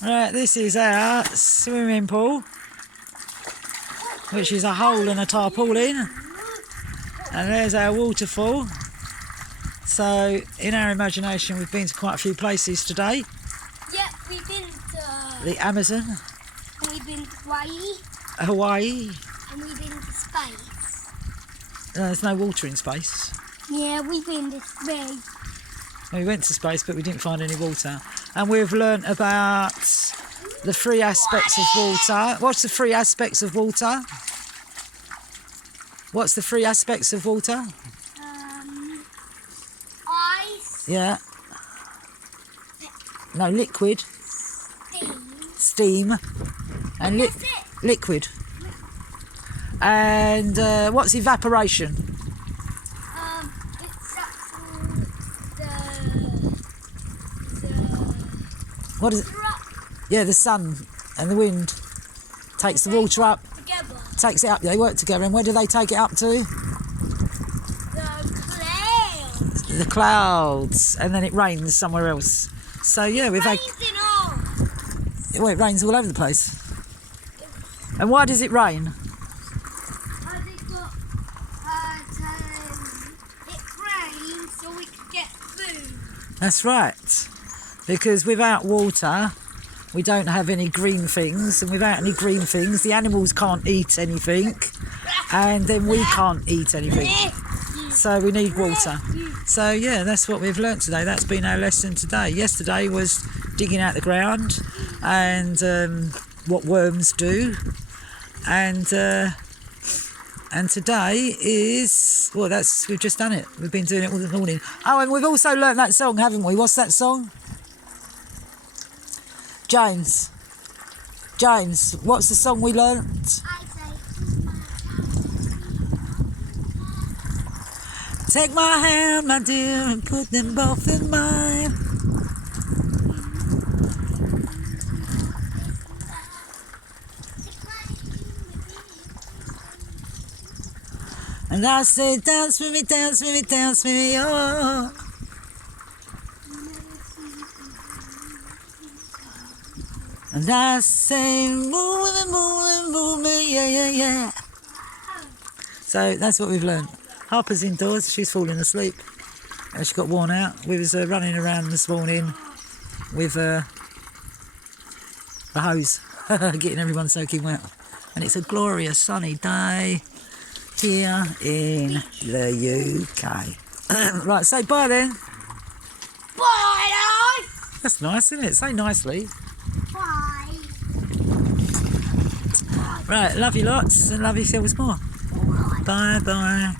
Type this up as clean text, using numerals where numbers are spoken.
Right, this is our swimming pool, which is a hole and a tarpaulin. And there's our waterfall. So, in our imagination, we've been to quite a few places today. Yeah, we've been to... The Amazon. We've been to Hawaii. Hawaii. And we've been to space. There's no water in space. Yeah, we've been to space. We went to space, but we didn't find any water. And we've learnt about the three aspects of water. What's the three aspects of water? What's the three aspects of water? Ice. Yeah. No, liquid. Steam. And liquid. And what's evaporation? It's actually What is it? Yeah, the sun and the wind takes the water up. Together. Takes it up. They work together. And where do they take it up to? The clouds. The clouds. And then it rains somewhere else. So yeah, we've had. Well, it rains all over the place. And why does it rain? It rains so we can get food. That's right. Because without water, we don't have any green things. And without any green things, the animals can't eat anything. And then we can't eat anything. So we need water. So yeah, that's what we've learnt today. That's been our lesson today. Yesterday was digging out the ground and what worms do. And today is, well, we've just done it. We've been doing it all the morning. Oh, and we've also learnt that song, haven't we? What's that song? James, what's the song we learnt? Take my hand, my dear, and put them both in mine. And I say, dance with me, dance with me, dance with me, oh. And I say, move it, move it, move me, yeah, yeah, yeah. So that's what we've learned. Harper's indoors, she's falling asleep. She got worn out. We was running around this morning with a hose, getting everyone soaking wet. And it's a glorious sunny day here in the UK. Right, say bye then. Bye, guys. That's nice, isn't it? Say nicely. Bye. Right, love you lots and love yourselves more. Bye bye.